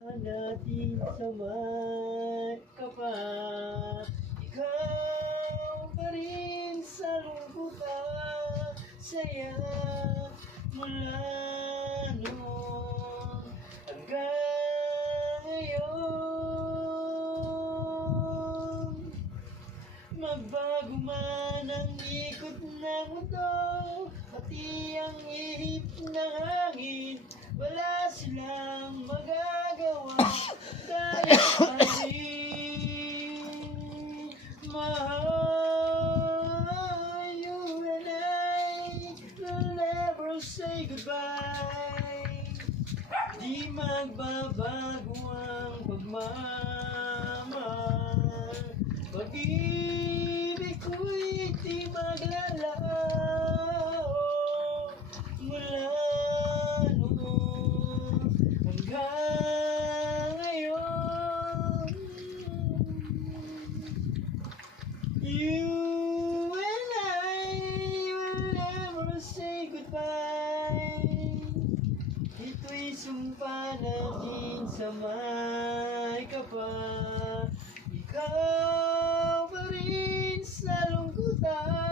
natin sa may kapat. Ikaw pa rin sa lungkutan, saya mula noon hanggang ngayon. Magbago man ang ikot ng mundo, pati ang ihip ng hangin, wala silang magagawa. Tayo pa rin mahal. You and I will never say goodbye. Di magbabago ang pagmamahal. Pag-ibig ko'y di maglalaho mula noon hanggang ngayon. You and I will never say goodbye. Ito'y sumpa natin sa may kapat. Ikaw pa rin sa lungkutan,